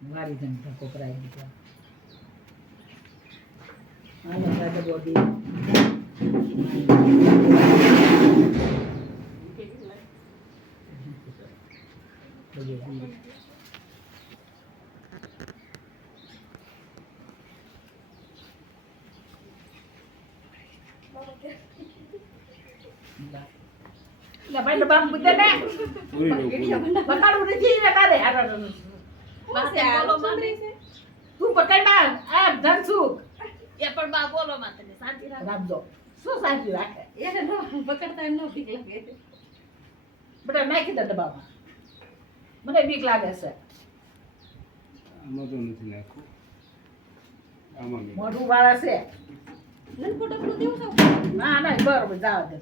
મારી ધંધા કોપરાઈ ગયા આને સાથે બોડી ભાઈ ડબ્બા મૂકે ને બતાડવું નથી ને આ માં તું પકડમાં આ ધનસુખ એ પણ બા બોલો માં શાંતિ રાખજો. શું શાંતિ રાખે? એને નો પકડતા એમ નો બીક લાગે. બધા નાખી દે ડબ્બામાં. મને બીક લાગે છે. આમાં તો નથી નાખવું આમાં મોઢું વાળા છે. નનકો ડબલું દેવું ના ના બરોબર જાવ દે.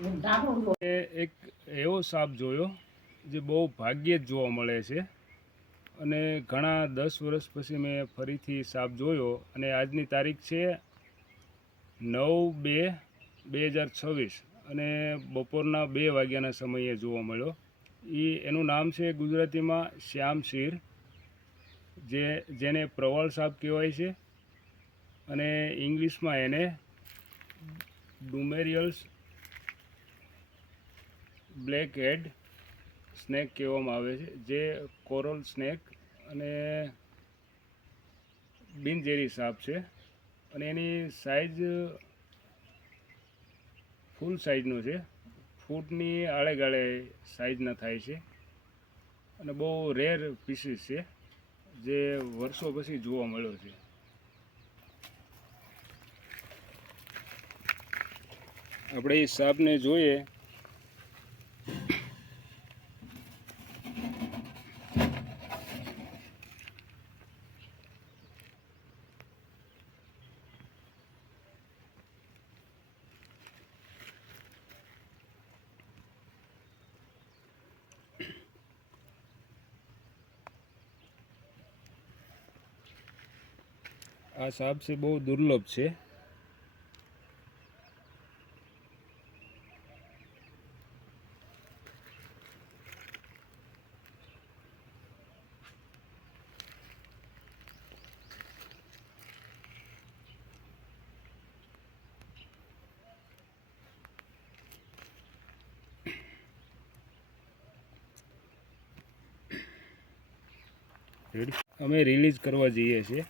એક એવો સાપ જોયો જે બહુ ભાગ્યે જ જોવા મળે છે. અને ઘણા દસ વર્ષ પછી મેં ફરીથી સાપ જોયો અને આજની તારીખ છે નવ બે બે હજાર છવ્વીસ અને બપોરના બે વાગ્યાના સમયે જોવા મળ્યો. એ એનું નામ છે ગુજરાતીમાં શ્યામ શીર, જે જેને પ્રવાળ સાપ કહેવાય છે. અને ઇંગ્લિશમાં એને ડુમેરિયલ્સ બ્લેક હેડ સ્નેક કહેવામાં આવે છે, જે કોરલ સ્નેક અને બિનઝેરી સાપ છે. અને એની સાઇઝ ફૂલ સાઇઝનો છે. ફૂટની આળે ગાળે સાઈઝના થાય છે. અને બહુ રેર પીસીસ છે, જે વર્ષો પછી જોવા મળ્યો છે. આપણે એ સાપને જોઈએ આ સાપ છે બહુ દુર્લભ છે. અમે રિલીઝ કરવા જઈએ છીએ.